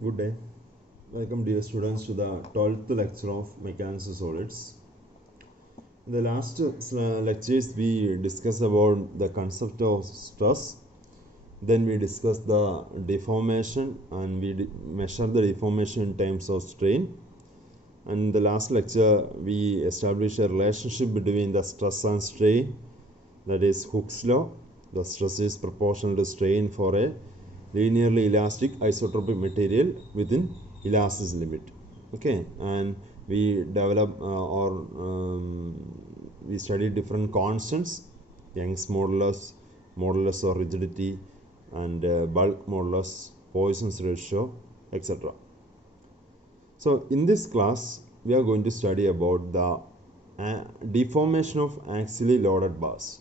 Good day. Welcome dear students to the 12th lecture of Mechanics of Solids. In the last lectures we discussed about the concept of stress. Then we discussed the deformation and we measure the deformation in terms of strain. And in the last lecture we established a relationship between the stress and strain, that is Hooke's law. The stress is proportional to strain for a linearly elastic isotropic material within elasticity limit. Okay, and we develop we studied different constants: Young's modulus, modulus of rigidity, and bulk modulus, Poisson's ratio, etc. So in this class we are going to study about the deformation of axially loaded bars.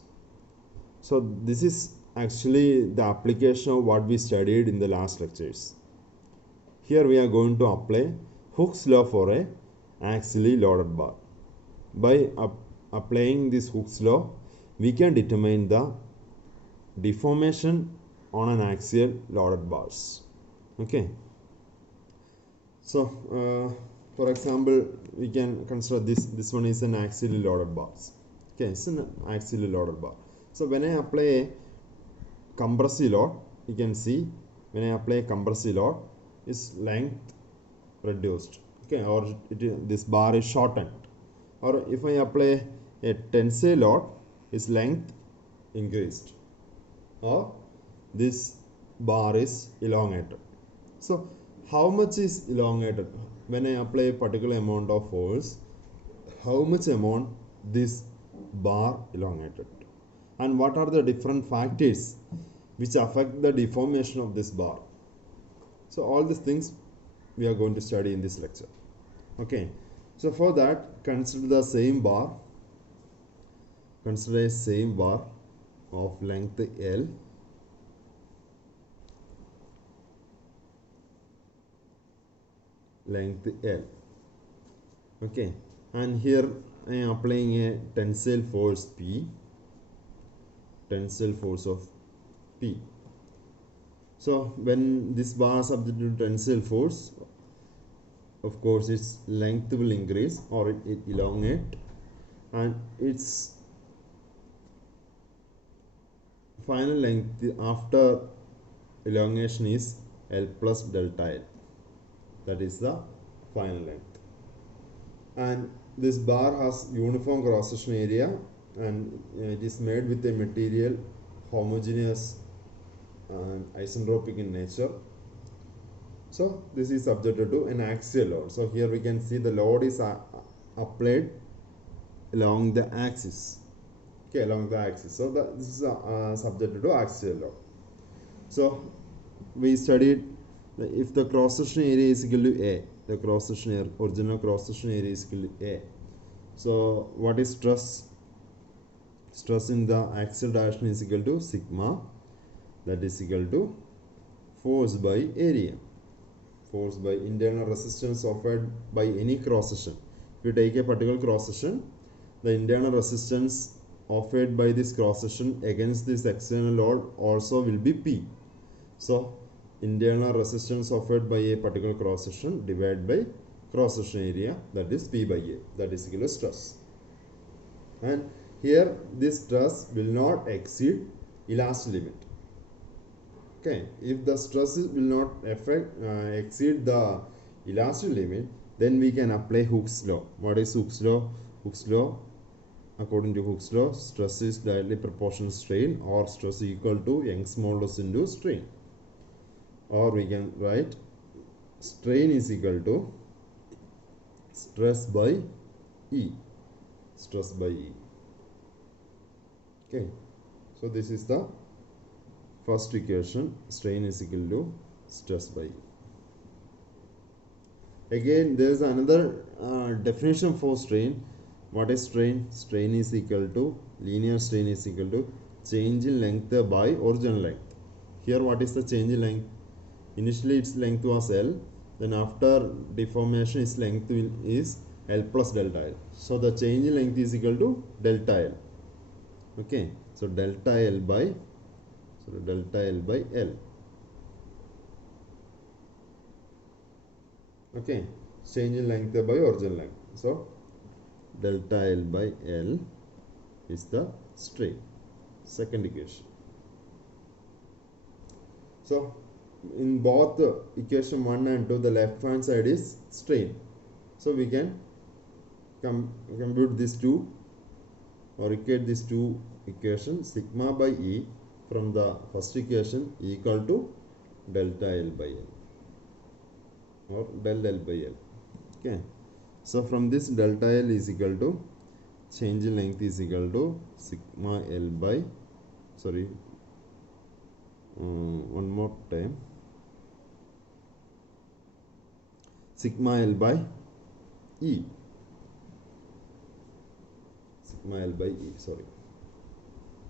So this is actually the application of what we studied in the last lectures. Here we are going to apply Hooke's law for a axially loaded bar. By applying this Hooke's law, we can determine the deformation on an axial loaded bars. Okay. So for example, we can consider this one is an axially loaded bars. Okay, it's an axially loaded bar. So when I apply a compressive load, you can see when I apply a compressive load, its length reduced, okay, or this bar is shortened. Or if I apply a tensile load, its length increased, or this bar is elongated. So how much is elongated? When I apply a particular amount of force, how much amount this bar elongated? And what are the different factors which affect the deformation of this bar? So all these things we are going to study in this lecture. Okay, so for that, consider the same bar. Consider a same bar of length L. Length L. Okay, and here I am applying a tensile force P. Tensile force of P. So when this bar is subject to tensile force, of course its length will increase or it elongate, and its final length after elongation is L plus delta L. That is the final length. And this bar has uniform cross-section area, and it is made with a material homogeneous and isentropic in nature. So this is subjected to an axial load. So here we can see the load is applied along the axis. Okay, along the axis. So this is subjected to axial load. So we studied if the cross-section area is equal to A, the cross-section area, original cross-section area is equal to A. So what is stress? Stress in the axial direction is equal to sigma, that is equal to force by area. Force by internal resistance offered by any cross section. If you take a particular cross section, the internal resistance offered by this cross section against this external load also will be P. So internal resistance offered by a particular cross section divided by cross section area, that is P by A, that is equal to stress. And here this stress will not exceed elastic limit. Okay, if the stress will not exceed the elastic limit, then we can apply Hooke's law. What is Hooke's law? Hooke's law, according to Hooke's law, stress is directly proportional to strain, or stress equal to Young's modulus into strain. Or we can write strain is equal to stress by E. Stress by E. Okay, so this is the first equation. Strain is equal to stress by E. Again, there is another definition for strain. What is strain? Strain is equal to, linear strain is equal to change in length by original length. Here what is the change in length? Initially its length was L, then after deformation its length is L plus delta L. So the change in length is equal to delta L. Okay, so delta L by L. Okay, change in length by original length. So delta L by L is the strain. Second equation. So in both equation 1 and 2, the left hand side is strain. So we can compute these two or equate these two equations. Sigma by E from the first equation equal to delta L by L or del L by L. Okay. So from this, delta L is equal to change in length is equal to sigma L by, sorry, one more time, sigma L by E. Sigma L by E, sorry.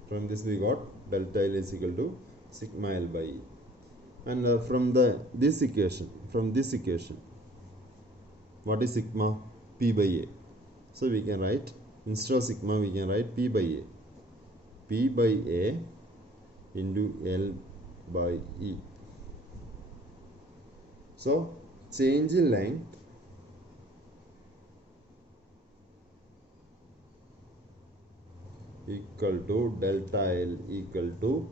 From this we got delta L is equal to sigma L by E. And from this equation, what is sigma? P by A. So we can write, instead of sigma we can write P by A. P by A into L by E. So change in length equal to delta L equal to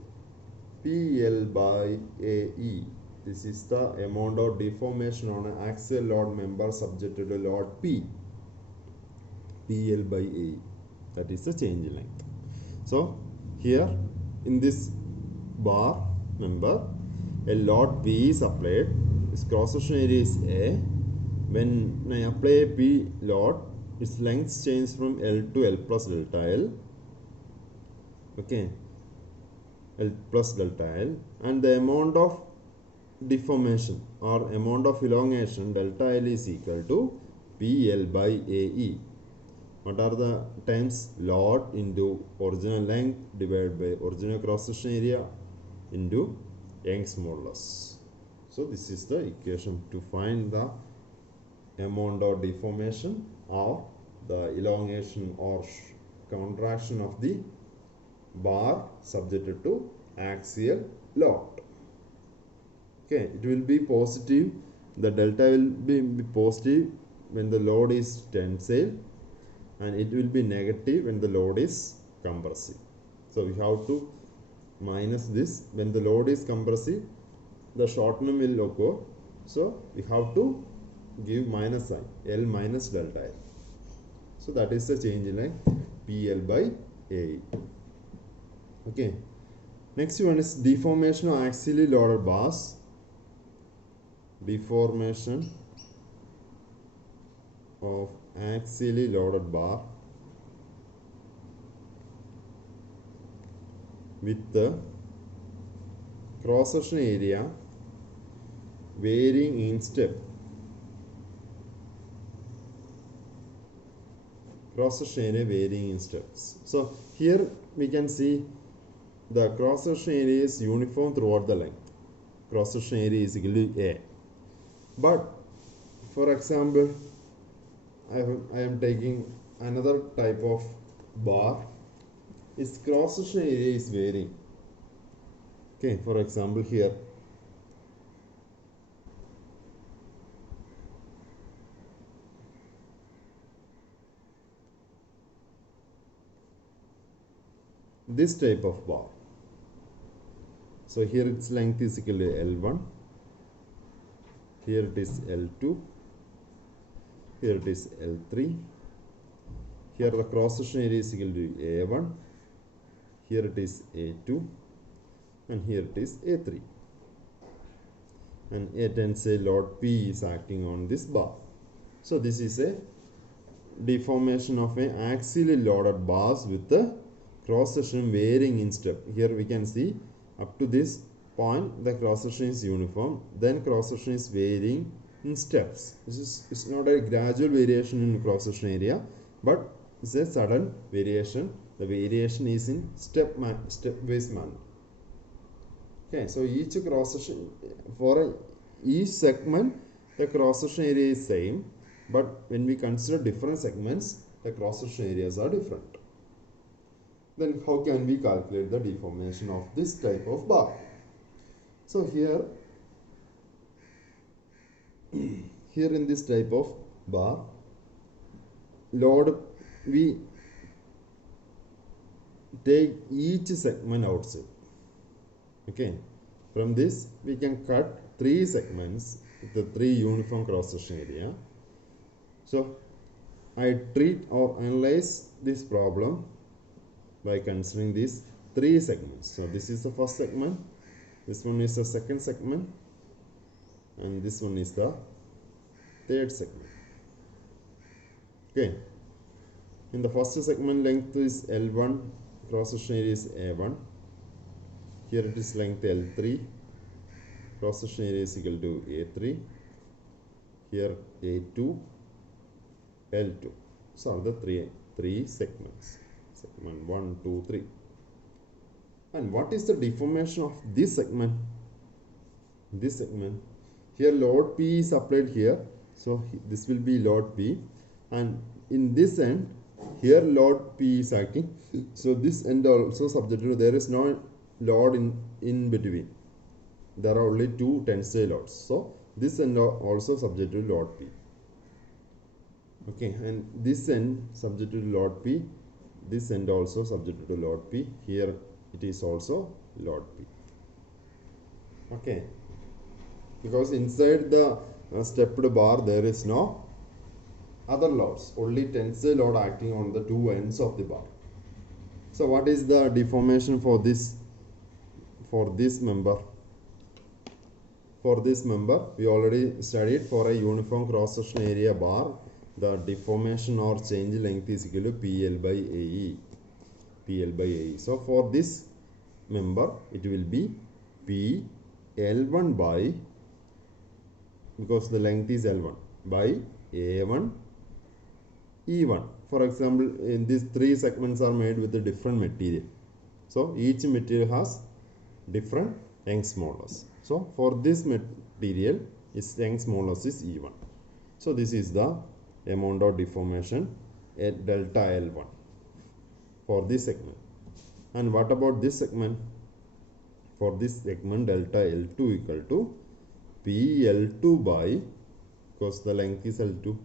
PL by AE. This is the amount of deformation on an axial load member subjected to load P. PL by AE. That is the change in length. So here in this bar member, a load P is applied. Its cross section area is A. When I apply P load, its length changes from L to L plus delta L. Okay, L plus delta L, and the amount of deformation or amount of elongation delta L is equal to PL by AE. What are the times? Load into original length divided by original cross section area into Young's modulus. So this is the equation to find the amount of deformation or the elongation or contraction of the bar subjected to axial load. Okay, it will be positive, the delta will be positive when the load is tensile, and it will be negative when the load is compressive. So we have to minus this. When the load is compressive, the shortening will occur, so we have to give minus sign, L minus delta L. So that is the change in length PL by A. Okay, next one is deformation of axially loaded bars. Deformation of axially loaded bar with the cross section area varying in step. Cross section area varying in steps. So here we can see the cross section area is uniform throughout the length. Cross section area is equal to A. But for example, I am taking another type of bar. Its cross section area is varying. Okay, for example here, this type of bar. So here its length is equal to L1. Here it is L2. Here it is L3. Here the cross section area is equal to A1. Here it is A2. And here it is A3. And a tensile load P is acting on this bar. So this is a deformation of an axially loaded bars with the cross section varying in step. Here we can see up to this point the cross section is uniform, then cross section is varying in steps. It's not a gradual variation in cross section area, but it's a sudden variation. The variation is in step-wise manner. Okay, so each cross section, for each segment the cross section area is same, but when we consider different segments, the cross section areas are different. Then how can we calculate the deformation of this type of bar? So here here in this type of bar, load, we take each segment outside. Okay, from this we can cut 3 segments with the 3 uniform cross section area. So I treat or analyze this problem by considering these 3 segments. So this is the first segment, this one is the second segment, and this one is the third segment. Okay, in the first segment, length is L1, cross section area is A1. Here it is length L3, cross section area is equal to A3. Here A2, L2. So are the three segments. Segment 1, 2, 3. And what is the deformation of this segment? This segment. Here load P is applied here. So this will be load P. And in this end, here load P is acting. So this end also subjected to, there is no load in between. There are only 2 tensile loads. So this end also subject to load P. Okay, and this end subject to load P. This end also subject to load P. Here it is also load P. Okay, because inside the stepped bar there is no other loads, only tensile load acting on the 2 ends of the bar. So what is the deformation for this member? For this member we already studied. For a uniform cross section area bar, the deformation or change length is equal to PL by AE. PL by AE. So for this member it will be PL1 by, because the length is L1, by A1 E1. For example, in these 3 segments are made with a different material. So each material has different Young's modulus. So for this material, its Young's modulus is E1. So this is the amount of deformation at delta L1 for this segment. And what about this segment? For this segment, delta L2 equal to PL2 by, because the length is L2,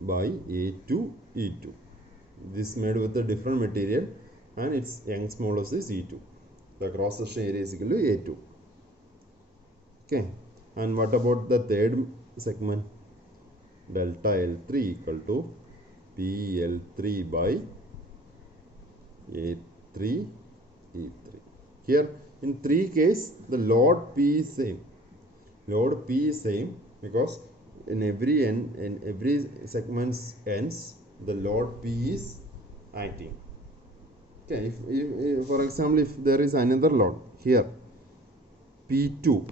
by A2 E2. This made with a different material and its Young's modulus is E2. The cross section area is equal to A2. Okay, and what about the third segment? Delta L3 equal to PL3 by A3 E3. Here in 3 cases the load P is same. Load P is same because in every end, in every segment's ends, the load P is acting. Okay, if for example, if there is another load here, P2,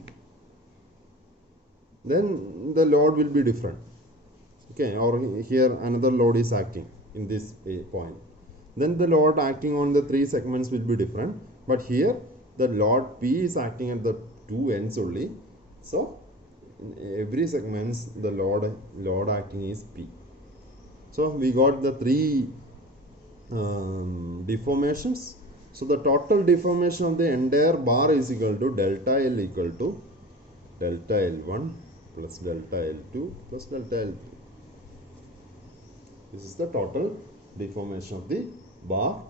then the load will be different. Okay, or here another load is acting in this point. Then the load acting on the 3 segments will be different. But here the load P is acting at the 2 ends only. So in every segments the load acting is P. So we got the 3 deformations. So the total deformation of the entire bar is equal to delta L equal to delta L1 plus delta L2 plus delta L3. This is the total deformation of the bar,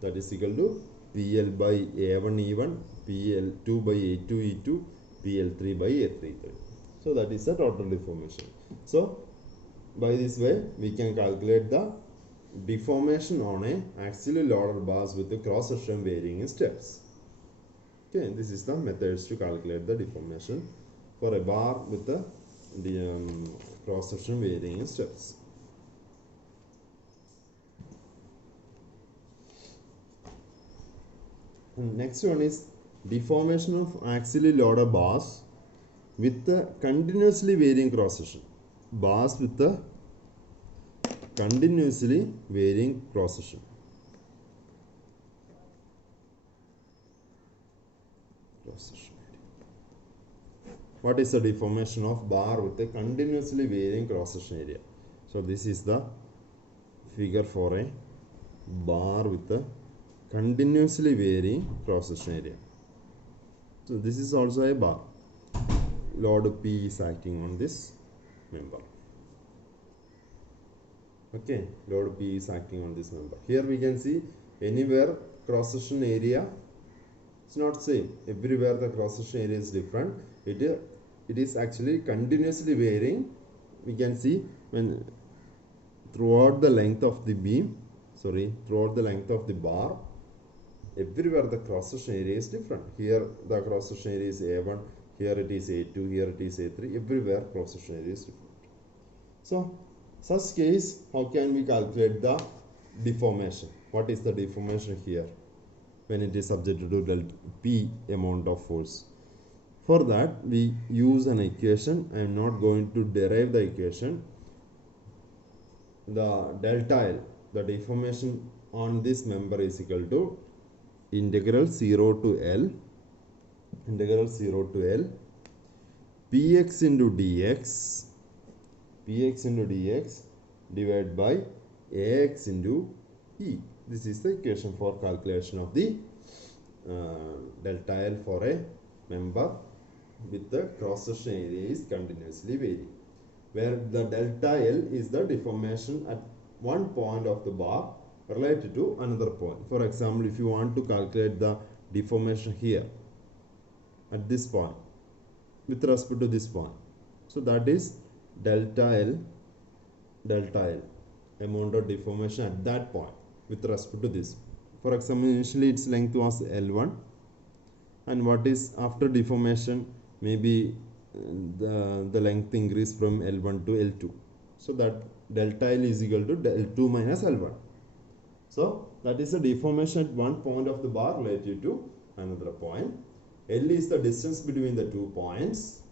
that is equal to PL by A1 E1, PL2 by A2 E2, PL3 by A3 E3. So that is the total deformation. So by this way we can calculate the deformation on a axially loaded bars with the cross section varying in steps. Okay, this is the methods to calculate the deformation for a bar with the cross section varying in steps. And next one is deformation of axially loaded bars with the continuously varying cross section. Bars with the continuously varying cross section. What is the deformation of bar with a continuously varying cross section area? So this is the figure for a bar with a continuously varying cross section area. So this is also a bar. Load P is acting on this. member. Okay, load P is acting on this member. Here we can see anywhere cross section area is not same. Everywhere the cross section area is different. It is actually continuously varying. We can see when throughout the length of the beam, throughout the length of the bar, everywhere the cross section area is different. Here the cross section area is A1, here it is A2, here it is A3. Everywhere cross section area is different. So such case, how can we calculate the deformation? What is the deformation here when it is subjected to delta P amount of force? For that we use an equation. I am not going to derive the equation. The delta L, the deformation on this member is equal to integral 0 to L Px into dx divided by Ax into E. This is the equation for calculation of the delta L for a member with the cross section area is continuously varying, where the delta L is the deformation at one point of the bar related to another point. For example, if you want to calculate the deformation here at this point with respect to this point, so that is delta L amount of deformation at that point with respect to this. For example, initially its length was L1, and what is after deformation, maybe the length increase from L1 to L2. So that delta L is equal to L2 minus L1. So that is the deformation at one point of the bar relative to another point. L is the distance between the 2 points.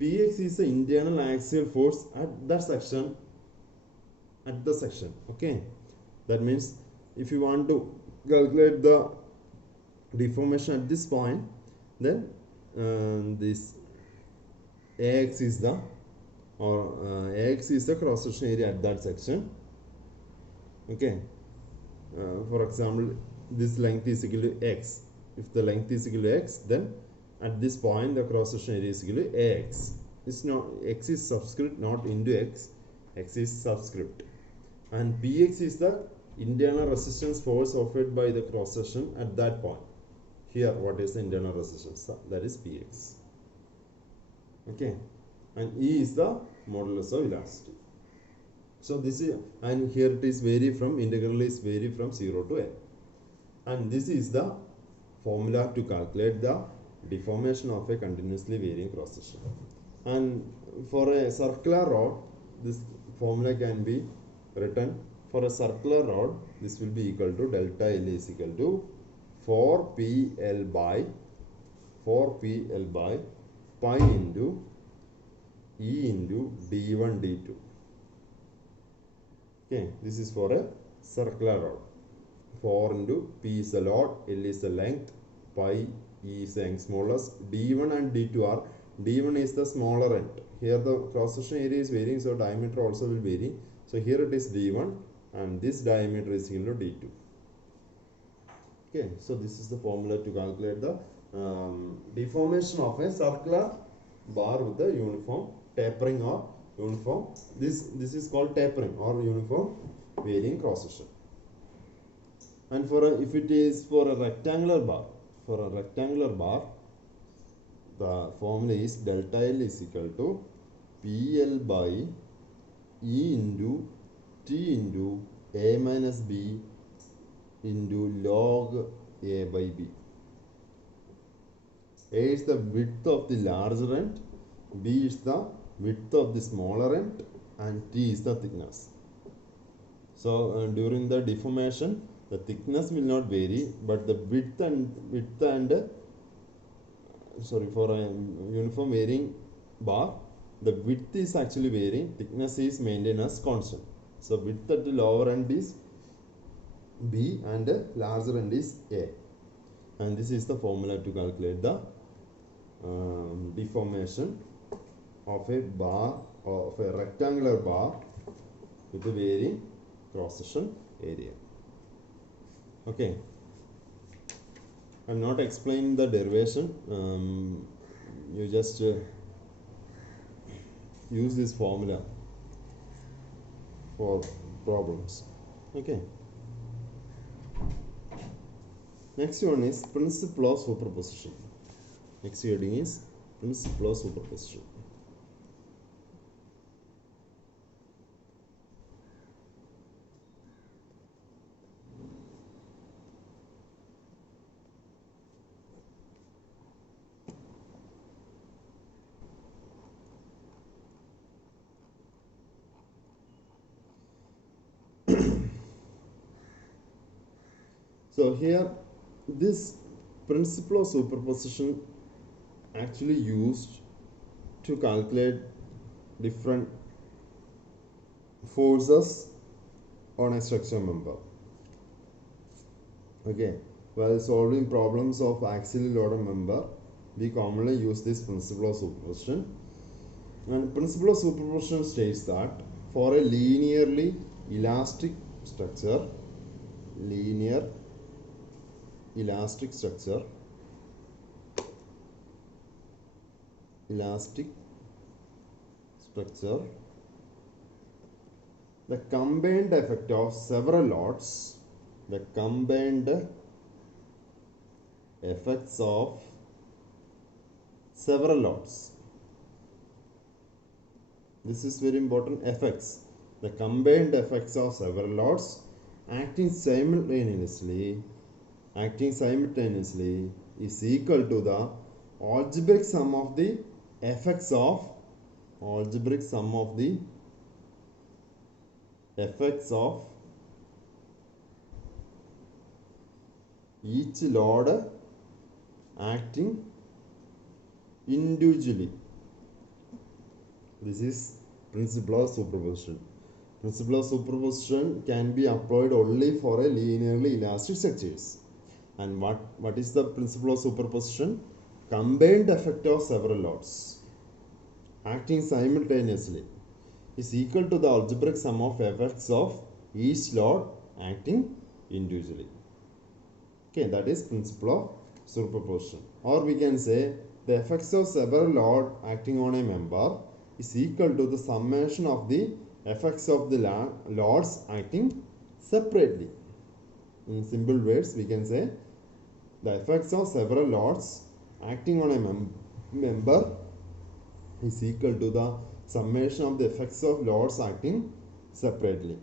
Px is the internal axial force at that section. Okay, that means if you want to calculate the deformation at this point, then this Ax is the cross section area at that section. Okay, for example, this length is equal to x. If the length is equal to x, then at this point the cross section area is equal to Ax. It's not, x is subscript, not into x. X is subscript, and Px is the internal resistance force offered by the cross section at that point. Here, what is the internal resistance? That is Px. Okay, and E is the modulus of elasticity. So this is, and here it is vary from, integral is vary from 0 to L, and this is the formula to calculate the deformation of a continuously varying cross section. And for a circular rod, this formula can be written. For a circular rod, this will be equal to delta L is equal to 4PL by pi into E into d1 d2. Okay, this is for a circular rod. 4 into P is the load, L is the length, pi E is the smallest. d1 and d2 are, d1 is the smaller end. Here the cross section area is varying, so diameter also will vary. So here it is d1, and this diameter is equal to d2. Okay, so this is the formula to calculate the deformation of a circular bar with the uniform tapering or uniform. This is called tapering or uniform varying cross section. And for if it is for a rectangular bar, the formula is delta L is equal to PL by E into T into A minus B into log A by B. A is the width of the larger end, B is the width of the smaller end, and T is the thickness. So during the deformation, the thickness will not vary, but the width and for a uniform varying bar, the width is actually varying, thickness is maintained as constant. So width at the lower end is B and the larger end is A, and this is the formula to calculate the deformation of a bar, of a rectangular bar with a varying cross section area. Okay, I am not explaining the derivation. You just use this formula for problems. Okay. Next one is principle of superposition. Next heading is principle of superposition. So here, this principle of superposition actually used to calculate different forces on a structure member. Okay, while solving problems of axially loaded member, we commonly use this principle of superposition. And principle of superposition states that for a linearly elastic structure, linear elastic structure, the combined effect of several loads, the combined effects of several loads. This is very important. Effects. The combined effects of several loads acting simultaneously is equal to the algebraic sum of the effects of each load acting individually. This is principle of superposition. Principle of superposition can be applied only for a linearly elastic structures. And what is the principle of superposition? Combined effect of several loads acting simultaneously is equal to the algebraic sum of effects of each load acting individually. Okay, that is principle of superposition. Or we can say the effects of several load acting on a member is equal to the summation of the effects of the loads acting separately. In simple words, we can say the effects of several loads acting on a member is equal to the summation of the effects of loads acting separately.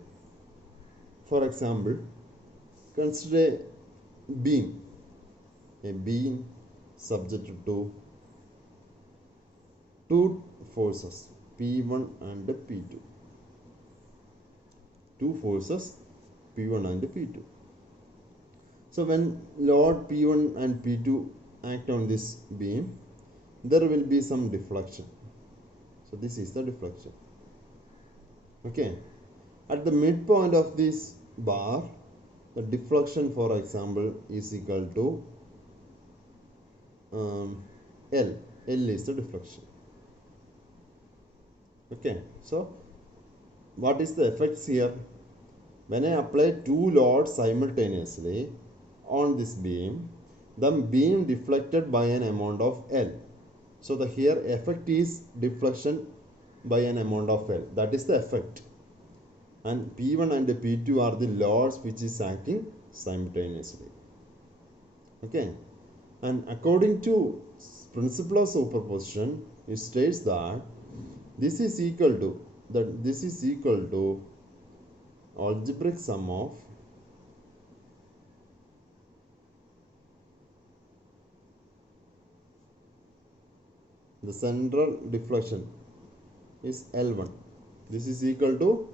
For example, consider a beam subjected to two forces P1 and P2. Two forces P1 and P2. So when load P1 and P2 act on this beam, there will be some deflection. So this is the deflection. Okay. At the midpoint of this bar, the deflection, for example, is equal to L. L is the deflection. Okay. So what is the effects here? When I apply two loads simultaneously on this beam, the beam deflected by an amount of L. So the here effect is deflection by an amount of L. That is the effect. And P1 and P2 are the loads which is acting simultaneously. Okay. And according to principle of superposition, it states that this is equal to algebraic sum of the central deflection is L1. This is equal to,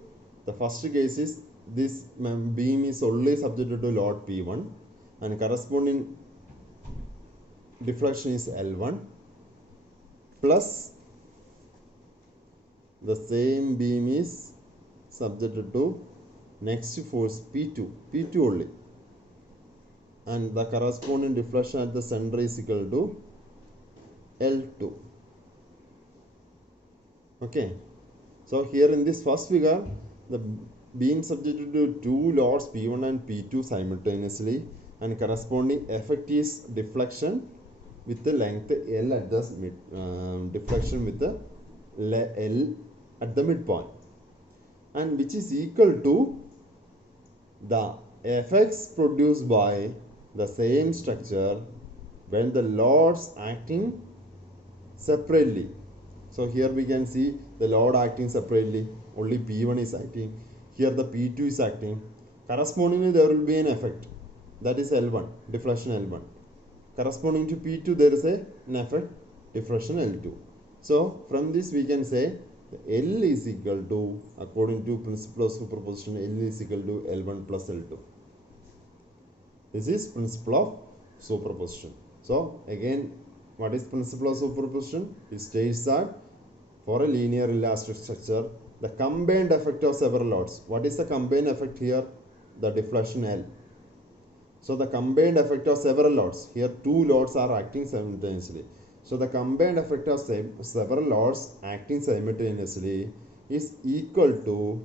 the first case is this beam is only subjected to load P1 and corresponding deflection is L1 plus the same beam is subjected to next force P2 only, and the corresponding deflection at the center is equal to L2. Okay, so here in this first figure, the beam subjected to two loads P1 and P2 simultaneously, and corresponding effect is deflection with the length L at the deflection with the L at the midpoint, and which is equal to the effects produced by the same structure when the loads acting separately. So here we can see the load acting separately, only P1 is acting, here the P2 is acting. Correspondingly there will be an effect, that is L1, deflection L1. Corresponding to P2 there is an effect, deflection L2. So from this we can say L is equal to, according to principle of superposition, L is equal to L1 plus L2. This is principle of superposition. So again, what is principle of superposition? It states that for a linear elastic structure, the combined effect of several loads. What is the combined effect here? The deflection L. So the combined effect of several loads. Here two loads are acting simultaneously. So the combined effect of several loads acting simultaneously is equal to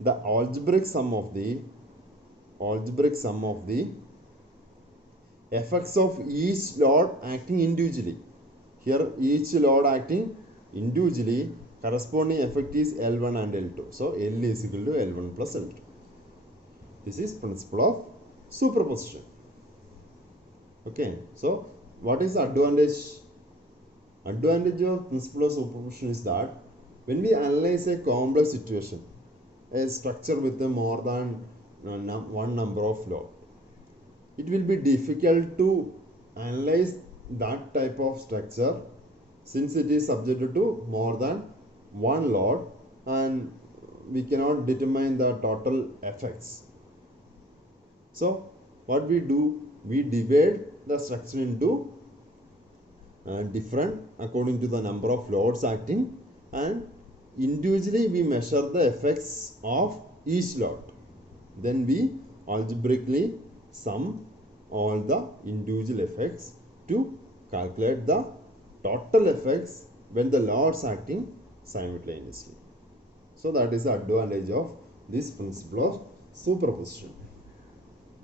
the algebraic sum of the effects of each load acting individually. Here each load acting individually, corresponding effect is L1 and L2. So L is equal to L1 plus L2. This is principle of superposition. Okay, so what is the advantage? Advantage of principle of superposition is that when we analyze a complex situation, a structure with more than one number of load, it will be difficult to analyze that type of structure since it is subjected to more than one load and we cannot determine the total effects. So what we do, we divide the structure into different according to the number of loads acting, and individually we measure the effects of each load. Then we algebraically sum all the individual effects to calculate the total effects when the loads acting simultaneously. So that is the advantage of this principle of superposition.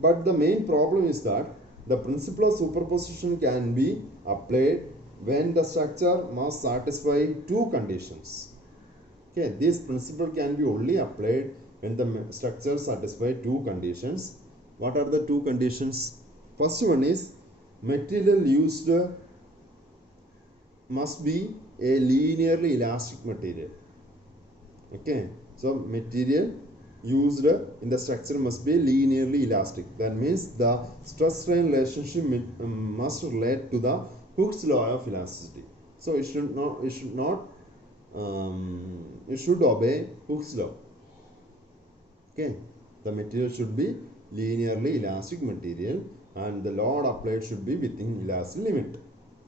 But the main problem is that the principle of superposition can be applied when the structure must satisfy two conditions. Okay, this principle can be only applied when the structure satisfies two conditions. What are the two conditions? First one is material used must be a linearly elastic material. Okay, so material used in the structure must be linearly elastic. That means the stress strain relationship must relate to the Hooke's law of elasticity. So it should obey Hooke's law. Okay, the material should be linearly elastic material and the load applied should be within elastic limit.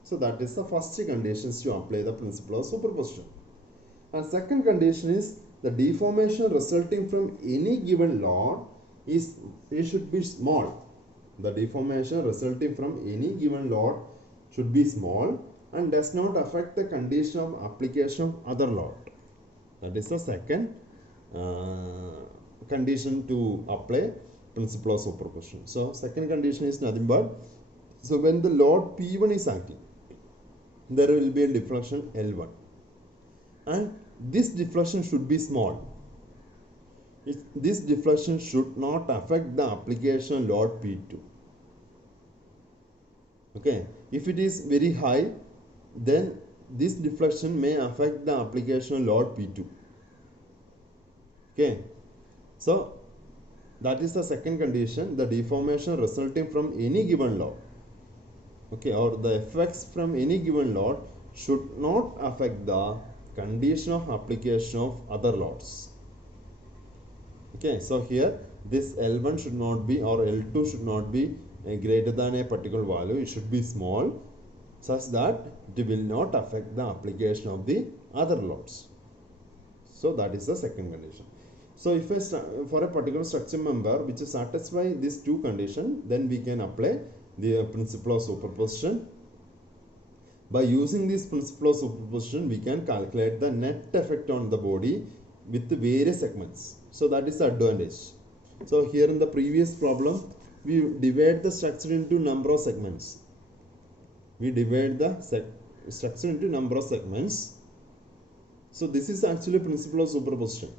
So that is the first conditions to apply the principle of superposition. And second condition is the deformation resulting from any given load should be small. The deformation resulting from any given load should be small and does not affect the condition of application of other load. That is the second condition to apply principle of superposition. So second condition is nothing but, so when the load P1 is acting, there will be a deflection L1 and this deflection should be small. This deflection should not affect the application load P2. Okay, if it is very high, then this deflection may affect the application load P2. Okay, so that is the second condition, the deformation resulting from any given load. Okay, or the effects from any given load should not affect the condition of application of other loads. Okay, so here this L1 should not be or L2 should not be greater than a particular value. It should be small such that it will not affect the application of the other loads. So that is the second condition. So if for a particular structure member which satisfies these two conditions, then we can apply the principle of superposition. By using this principle of superposition, we can calculate the net effect on the body with the various segments. So that is the advantage. So here in the previous problem, we divide the structure into number of segments. We divide the structure into number of segments. So this is actually principle of superposition.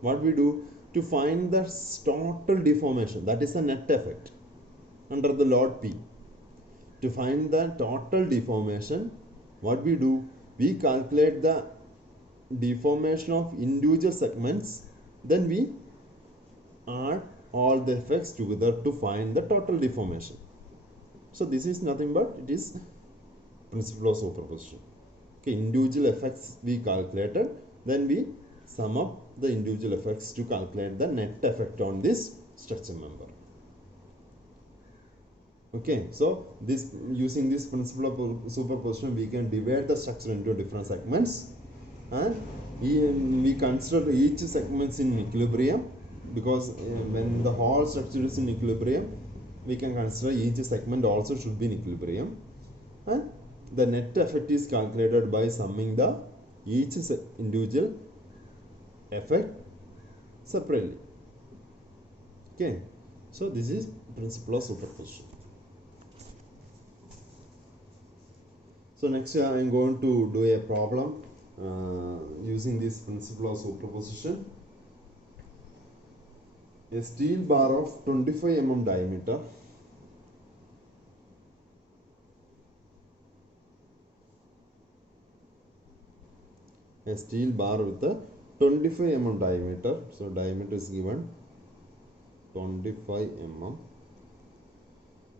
What we do to find the total deformation, that is the net effect under the load P. To find the total deformation, what we do, we calculate the deformation of individual segments, then we add all the effects together to find the total deformation. So this is nothing but it is principle of superposition. Okay, individual effects we calculated, then we sum up the individual effects to calculate the net effect on this structure member. Okay, so this using this principle of superposition, we can divide the structure into different segments, and we consider each segments in equilibrium, because when the whole structure is in equilibrium, we can consider each segment also should be in equilibrium, and the net effect is calculated by summing the each individual effect separately. Okay, so this is principle of superposition. So next I am going to do a problem using this principle of superposition. A steel bar of 25 mm diameter a steel bar with a 25 mm diameter, so diameter is given 25 mm,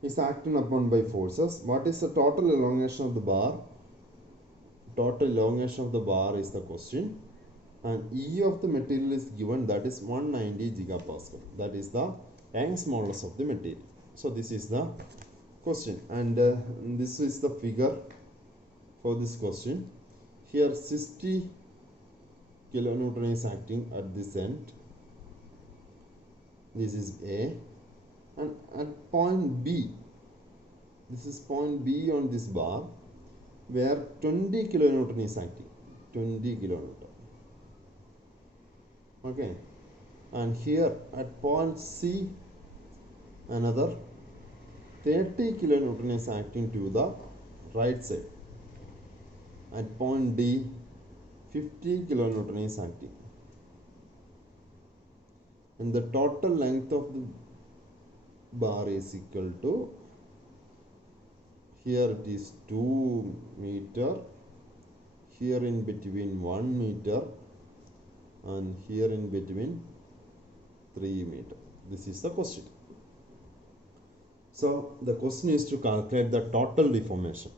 is acted upon by forces. What is the total elongation of the bar? Total elongation of the bar is the question, and E of the material is given, that is 190 gigapascal. That is the Young's modulus of the material. So this is the question, and this is the figure for this question. Here 60 kilonewton is acting at this end. This is A, and at point B, this is point B on this bar, where 20 kilonewton is acting. 20 kilonewton. Okay, and here at point C, another 30 kilonewton is acting to the right side. At point D, 50 kilonewton is acting, and the total length of the bar is equal to, here it is 2 meter, here in between 1 meter, and here in between 3 meter. This is the question. So the question is to calculate the total deformation.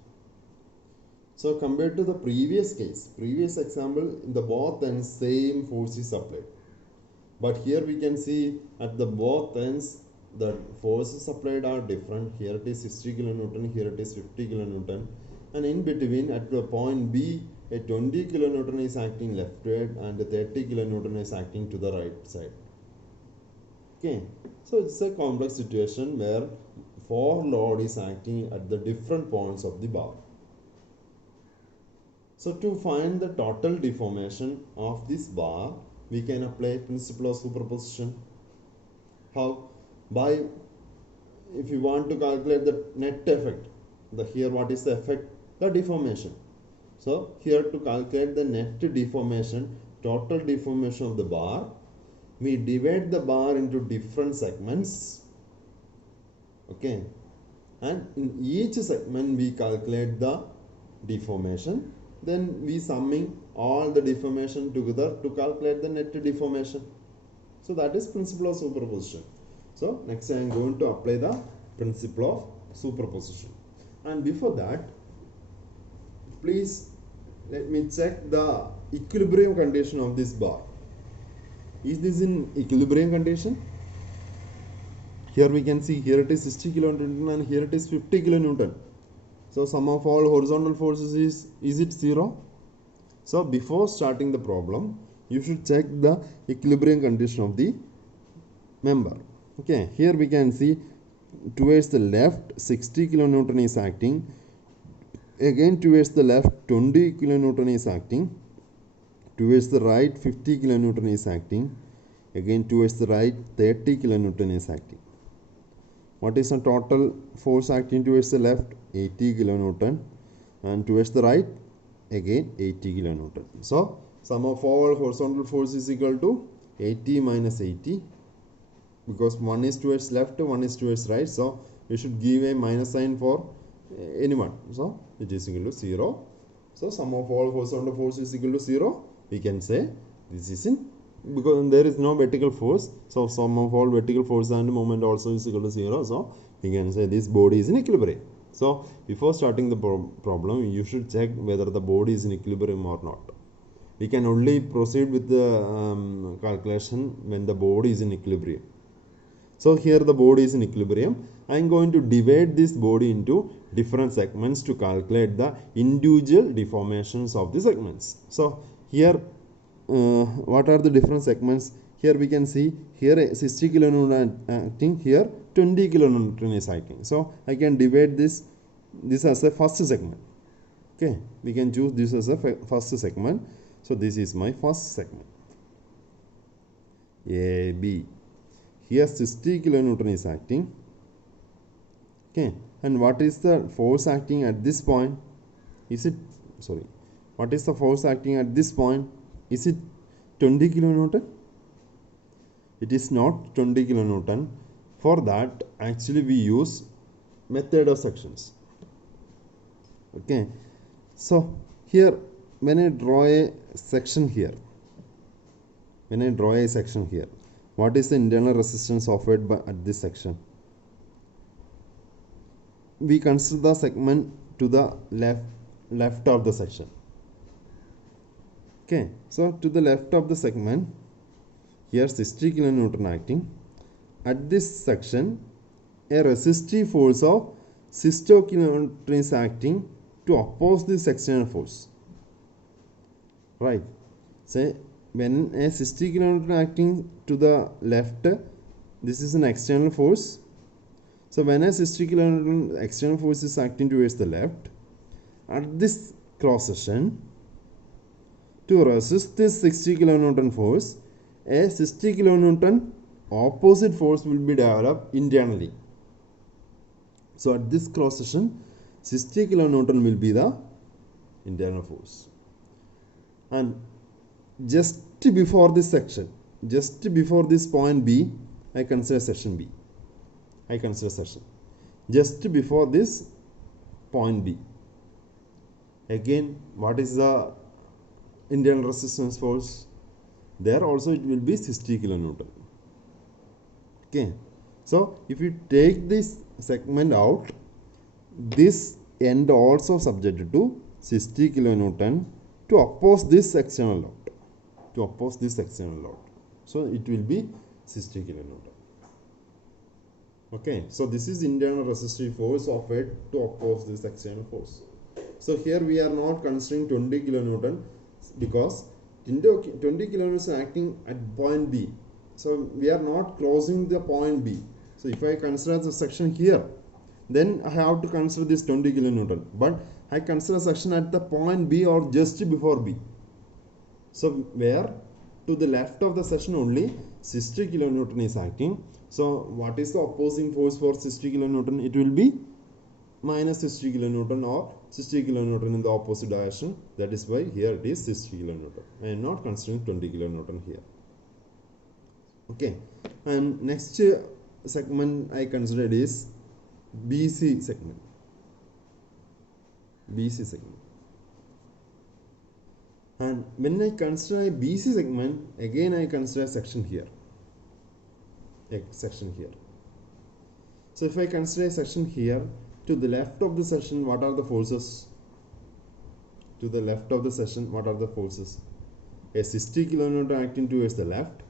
So compared to the previous case, previous example, in the both ends same force is applied, but here we can see at the both ends the forces applied are different. Here it is 60 kilonewton, here it is 50 kilonewton, and in between at the point B, a 20 kilonewton is acting left side and 30 kilonewton is acting to the right side. Okay, so it's a complex situation where 4 load is acting at the different points of the bar. So to find the total deformation of this bar, we can apply principle of superposition. How? By, if you want to calculate the net effect, here what is the effect? The deformation. So here to calculate the net deformation, total deformation of the bar, we divide the bar into different segments. Okay, and in each segment we calculate the deformation, then we summing all the deformation together to calculate the net deformation. So that is principle of superposition. So next I am going to apply the principle of superposition, and before that, please let me check the equilibrium condition of this bar. Is this in equilibrium condition? Here we can see, here it is 60 kilonewton and here it is 50 kilonewton. So sum of all horizontal forces is it 0? So before starting the problem, you should check the equilibrium condition of the member. Okay, here we can see towards the left 60 kilonewton is acting, again towards the left 20 kilonewton is acting, towards the right 50 kilonewton is acting, again towards the right 30 kilonewton is acting. What is the total force acting towards the left? 80 kilonewton. and towards the right again 80 kilonewton. So sum of all horizontal force is equal to 80 minus 80, because one is towards left, one is towards right, so we should give a minus sign for anyone, so it is equal to 0. So sum of all horizontal force is equal to 0. We can say this is in, because there is no vertical force, so sum of all vertical force and moment also is equal to 0. So we can say this body is in equilibrium. So before starting the problem, you should check whether the body is in equilibrium or not. We can only proceed with the calculation when the body is in equilibrium. So here the body is in equilibrium. I am going to divide this body into different segments to calculate the individual deformations of the segments. So here what are the different segments? Here we can see here 60 kilonewton acting, here 20 kilonewton is acting. So I can divide this as a first segment. Okay, we can choose this as a first segment. So this is my first segment, AB. Here 60 kilonewton is acting. Okay, and what is the force acting at this point? What is the force acting at this point? Is it 20 kilonewton? It is not 20 kilonewton. For that, actually we use method of sections. Okay, so here when I draw a section here, what is the internal resistance offered at this section? We consider the segment to the left of the section. Okay, so to the left of the segment, here 60 kilonewton acting. At this section, a resistive force of 60 kilonewton is acting to oppose this external force. Right. Say when a 60 kilonewton acting to the left, this is an external force. So when a 60 kilonewton external force is acting towards the left, at this cross section, to resist this 60 kilonewton force, a 60 kilonewton opposite force will be developed internally. So at this cross section, 60 kilonewton will be the internal force. And just before this section, just before this point B, I consider section B. Just before this point B. Again, what is the internal resistance force? There also it will be 60 kilonewton. Okay. So if you take this segment out, this end also subjected to 60 kilonewton to oppose this external load. So it will be 60 kilonewton. Okay, so this is internal resistive force of it to oppose this external force. So here we are not considering 20 kilonewton because 20 kilonewton is acting at point B. So we are not closing the point B. So if I consider the section here, then I have to consider this 20 kilonewton. But I consider section at the point B or just before B. So where to the left of the section only 60 kilonewton is acting. So what is the opposing force for 60 kilonewton? It will be minus 60 kilonewton or 60 kilonewton in the opposite direction. That is why here it is 60 kilonewton. I am not considering 20 kilonewton here. Okay, and next segment I considered is BC segment. And when I consider a BC segment, again I consider a section here. So if I consider a section here, to the left of the section, what are the forces? A 60 kilonewton acting towards the left,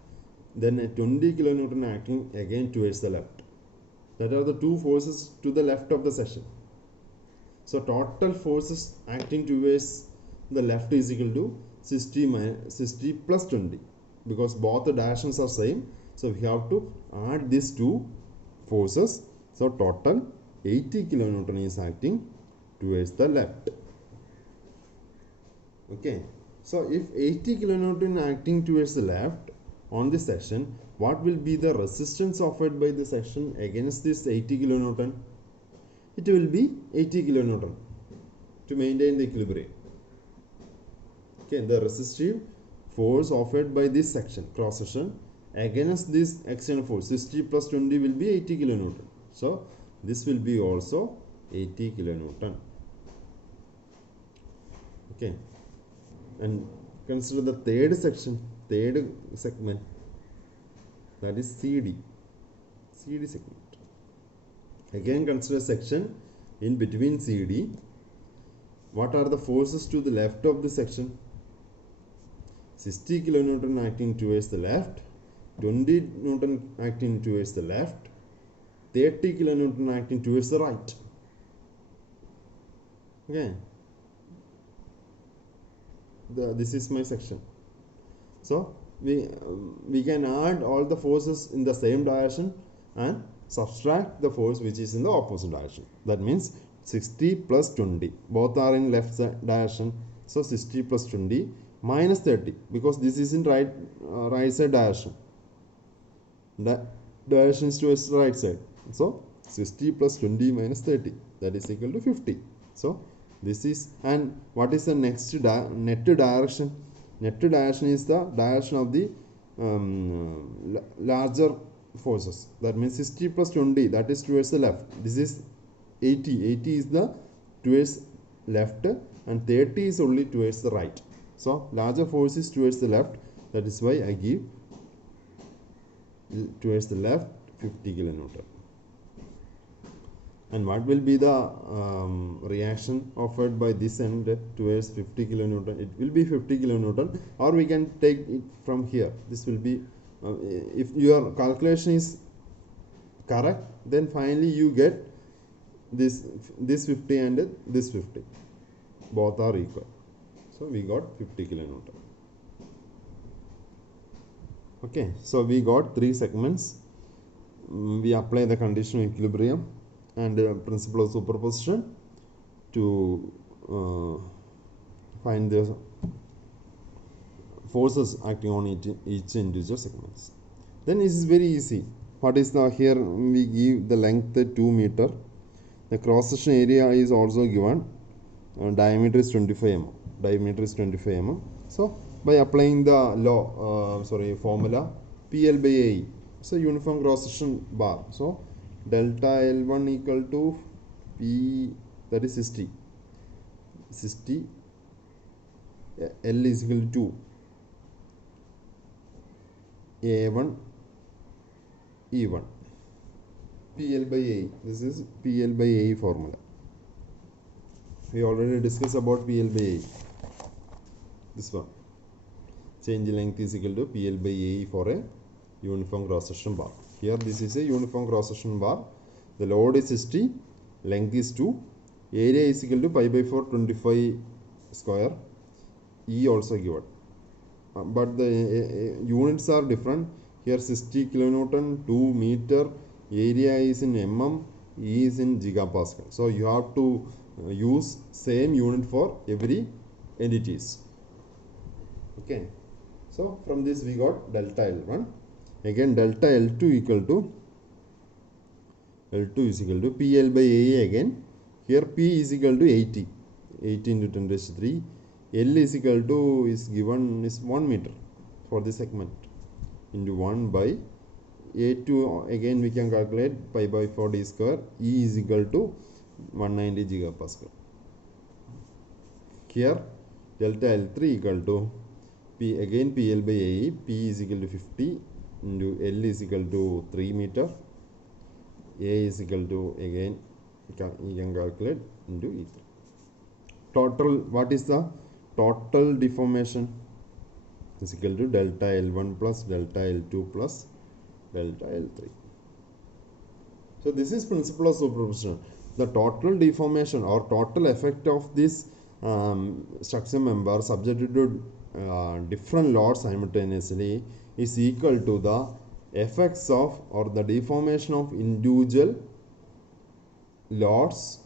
then a 20 kilonewton acting again towards the left. That are the two forces to the left of the section. So total forces acting towards the left is equal to 60 plus 20, because both the directions are same. So we have to add these two forces. So total 80 kilonewton is acting towards the left. Okay. So if 80 kilonewton acting towards the left on this section, what will be the resistance offered by the section against this 80 kilonewton? It will be 80 kilonewton. to maintain the equilibrium. Okay, the resistive force offered by this section, cross section, against this external force 60 plus 20 will be 80 kilonewton. So this will be also 80 kilonewton. Okay, and consider the third section, third segment, that is CD segment. Again consider section in between CD. What are the forces to the left of the section? 60 kilonewton acting towards the left, 20 newton acting towards the left, 30 kilonewton acting towards the right. Okay, this is my section. So we can add all the forces in the same direction and subtract the force which is in the opposite direction. That means 60 plus 20, both are in left direction. So 60 plus 20 minus 30, because this is in right side direction. The direction is towards the right side. So 60 plus 20 minus 30, that is equal to 50. So this is, and what is the next net direction? Net direction is the direction of the larger forces. That means 60 plus 20, that is towards the left. This is 80. 80 is the towards left, and 30 is only towards the right. So larger force is towards the left. That is why I give towards the left 50 kilonewton. And what will be the reaction offered by this end towards 50 kilonewton? It will be 50 kilonewton, or we can take it from here. This will be, if your calculation is correct, then finally you get this 50 and this 50. Both are equal. So we got 50 kilonewton. Okay, so we got three segments. We apply the condition of equilibrium and the principle of superposition to find the forces acting on each individual segments. Then it is very easy. What is the, here we give the length 2 meter. The cross section area is also given. Diameter is 25 mm. Diameter is 25 mm. So by applying the law, formula PL by AE, so uniform cross section bar. So delta L1 equal to P, that is 60. L is equal to A1 E1. PL by A. This is PL by A formula. We already discussed about PL by A. This one. Change length is equal to PL by A for a uniform cross section bar. Here this is a uniform cross section bar. The load is 60, length is 2, area is equal to pi by 4 25 square. E also given. But the units are different. Here 60 kilonewton, 2 meter, area is in mm, E is in gigapascal. So you have to use same unit for every entities. Okay. So from this we got delta L1. Again delta L2 equal to PL by A again. Here P is equal to 80. 80 into 10 raised to 3. L is equal to, is given is 1 meter for the segment, into 1 by A2. Again we can calculate pi by 4 d square. E is equal to 190 gigapascal. Here delta L3 equal to P, again PL by AE. P is equal to 50 into L is equal to 3 meter. A is equal to, again you can calculate, into E3. Total, what is the total deformation? Is equal to delta L1 plus delta L2 plus delta L3. So this is principle of superposition. The total deformation or total effect of this structure member subjected to different loads simultaneously is equal to the effects of, or the deformation of, individual loads,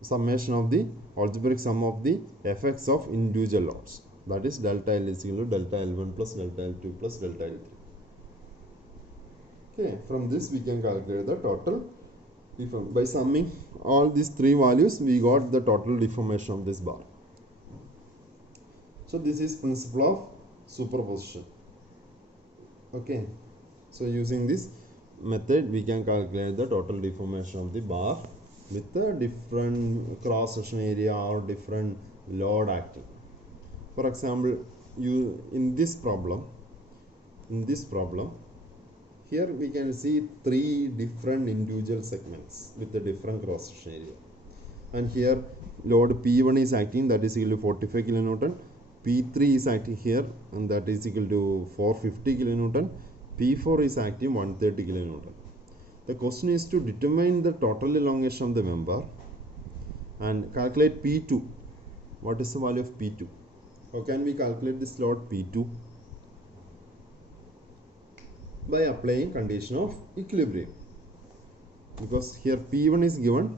summation of the algebraic sum of the effects of individual loads. That is delta L is equal to delta L1 plus delta L2 plus delta L3. Okay, from this we can calculate the total By summing all these three values, we got the total deformation of this bar. So this is principle of superposition. Okay, so using this method we can calculate the total deformation of the bar with the different cross section area or different load acting. For example, you in this problem here we can see three different individual segments with the different cross section area, and here load P1 is acting, that is equal to 45 kilonewton. P3 is acting here, and that is equal to 450 kilonewton. P4 is acting 130 kilonewton. The question is to determine the total elongation of the member and calculate P2. What is the value of P2? How can we calculate this load P2? By applying condition of equilibrium, because here P1 is given,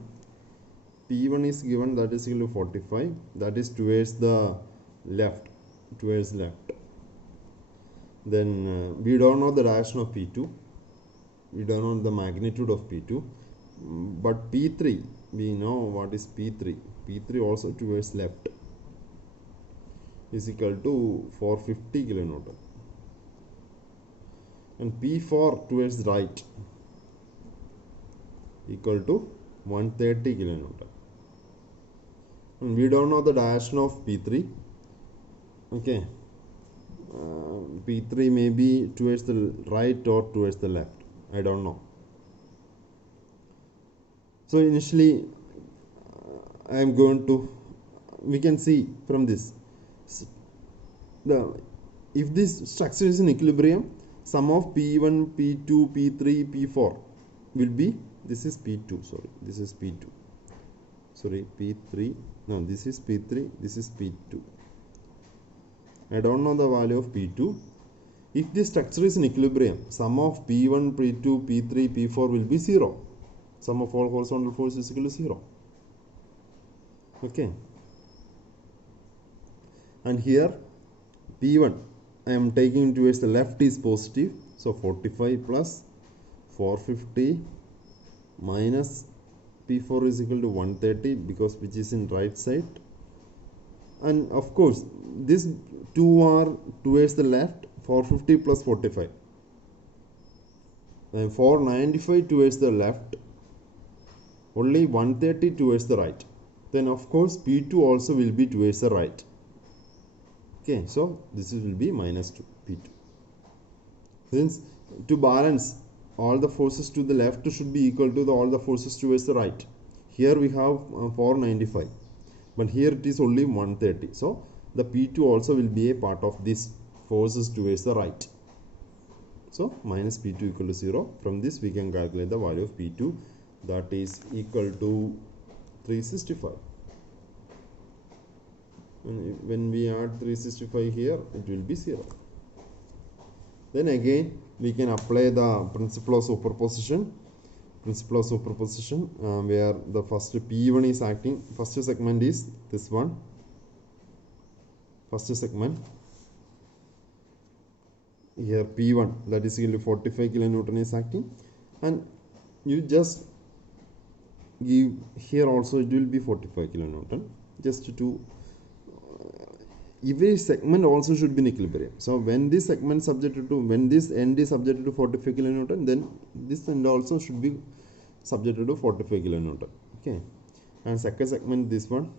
that is equal to 45, that is towards the left. Then we don't know the direction of P2, we don't know the magnitude of P2, but P3 we know what is P3. P3 also towards left is equal to 450 kilonewton, and P4 towards right equal to 130 kilonewton, and we don't know the direction of P3. Okay, P3 may be towards the right or towards the left, I don't know. So initially I am going to, we can see from this, if this structure is in equilibrium, sum of P1, P2, P3, P4 will be, this is P2, sorry, this is P2, sorry, P3, no, this is P3, this is P2. I don't know the value of P2. If this structure is in equilibrium, sum of P1, P2, P3, P4 will be 0. Sum of all horizontal forces is equal to 0. Okay. And here P1 I am taking towards the left is positive. So 45 plus 450 minus P4 is equal to 130, because which is in right side. And of course these two are towards the left, 450 plus 45, and 495 towards the left, only 130 towards the right. Then of course P2 also will be towards the right. Okay, so this will be minus 2 P2. Since to balance, all the forces to the left should be equal to all the forces towards the right. Here we have 495, but here it is only 130. So the P2 also will be a part of this forces towards the right. So minus P2 equal to 0. From this we can calculate the value of P2, that is equal to 365. And when we add 365 here, it will be 0. Then again we can apply the principle of superposition. Where the first P1 is acting, first segment is this one, first segment here P1, that is equal to 45 kilonewton is acting, and you just give here also it will be 45 kilonewton, just to every segment also should be in equilibrium. So when this segment subjected to, when this end is subjected to 45 kilonewton, then this end also should be subjected to 45 kilonewton. Okay, and second segment this one,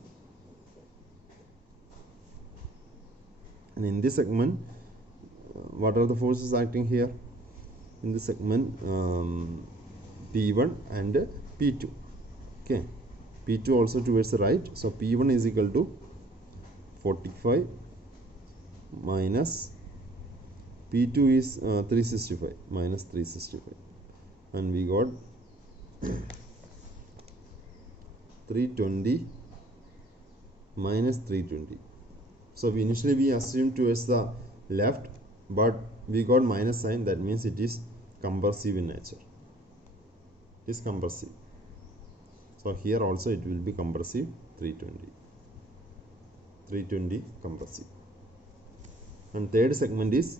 and in this segment what are the forces acting here in this segment? P1 and P2. Okay, P2 also towards the right, so P1 is equal to 45 minus P2 is 365 minus 365, and we got 320 minus 320. So initially we assumed towards the left, but we got minus sign, that means it is compressive in nature. It is compressive. So here also it will be compressive, 320 compressive. And third segment is,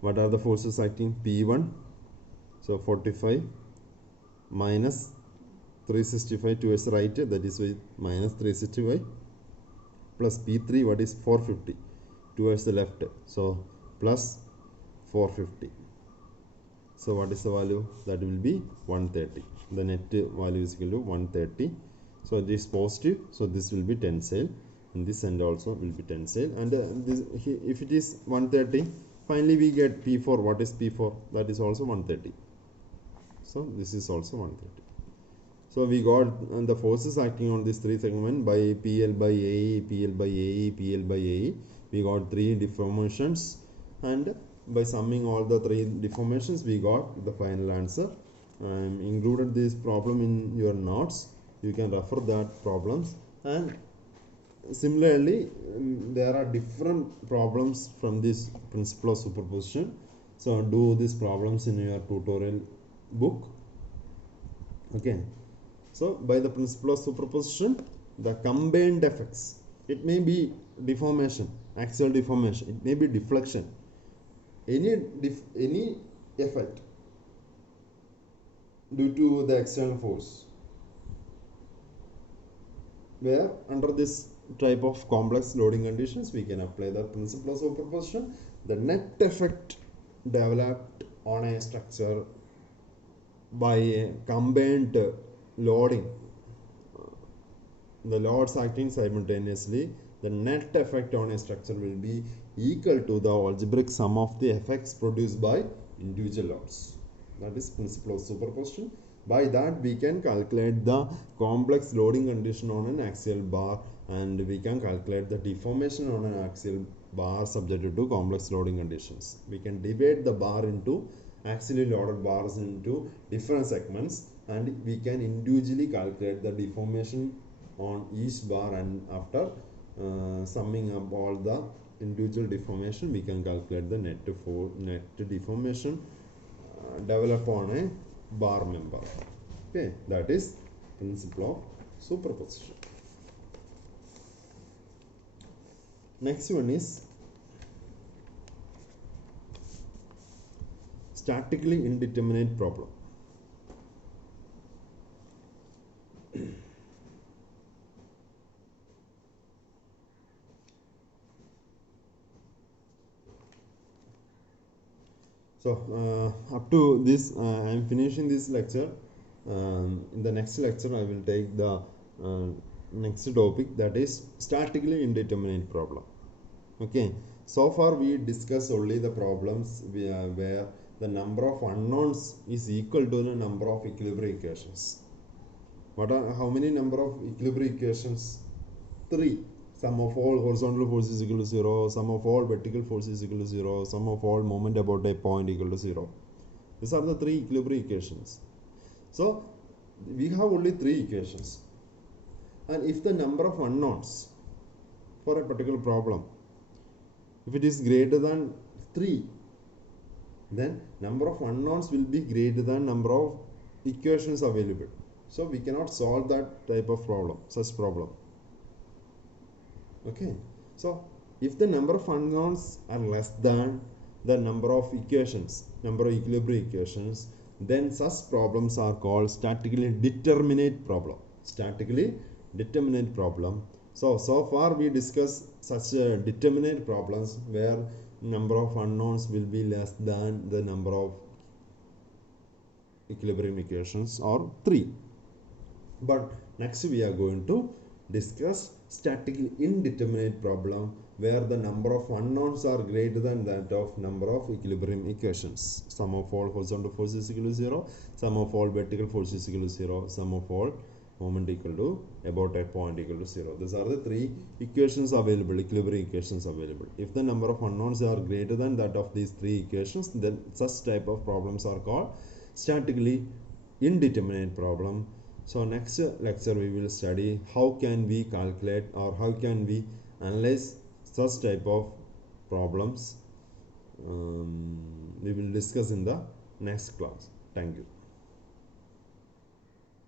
what are the forces acting? P1 So 45 minus 365 towards the right, that is with minus 365 plus P3, what is 450 towards the left, so plus 450. So what is the value? That will be 130. The net value is equal to 130. So this is positive, so this will be tensile, and this end also will be tensile, and if it is 130, finally we get P4. What is P4? That is also 130. So this is also 130. So we got the forces acting on this three segment by PL by AE, PL by AE, PL by AE. We got three deformations, and by summing all the three deformations we got the final answer. Included this problem in your notes. You can refer that problems, and similarly there are different problems from this principle of superposition. So do these problems in your tutorial book. Okay. So by the principle of superposition, the combined effects, it may be deformation, axial deformation, it may be deflection, any effect due to the external force, where under this type of complex loading conditions we can apply the principle of superposition. The net effect developed on a structure by a combined loading, the loads acting simultaneously, the net effect on a structure will be equal to the algebraic sum of the effects produced by individual loads. That is principle of superposition. By that we can calculate the complex loading condition on an axial bar, and we can calculate the deformation on an axial bar subjected to complex loading conditions. We can divide the bar into axially loaded bars into different segments, and we can individually calculate the deformation on each bar, and after summing up all the individual deformation we can calculate the net deformation develop on a bar member. Okay, that is principle of superposition. Next one is statically indeterminate problem. So up to this I am finishing this lecture. In the next lecture I will take the next topic, that is statically indeterminate problem. Okay, so far we discussed only the problems where the number of unknowns is equal to the number of equilibrium equations. How many number of equilibrium equations? 3. Sum of all horizontal forces equal to 0, sum of all vertical forces equal to 0, sum of all moment about a point equal to 0. These are the 3 equilibrium equations. So we have only 3 equations, and if the number of unknowns for a particular problem, if it is greater than 3, then number of unknowns will be greater than number of equations available. So we cannot solve that type of problem, such problem. Okay, so if the number of unknowns are less than the number of equations, number of equilibrium equations, then such problems are called statically determinate problem. Statically determinate problem. So far we discussed such determinate problems where number of unknowns will be less than the number of equilibrium equations, or 3. But next we are going to discuss statically indeterminate problem where the number of unknowns are greater than that of number of equilibrium equations. Sum of all horizontal forces equal to 0, sum of all vertical forces equal to 0, sum of all moment equal to about a point equal to 0. These are the 3 equations available, equilibrium equations available. If the number of unknowns are greater than that of these 3 equations, then such type of problems are called statically indeterminate problem. So next lecture we will study how can we calculate or how can we analyze such type of problems. We will discuss in the next class. Thank you.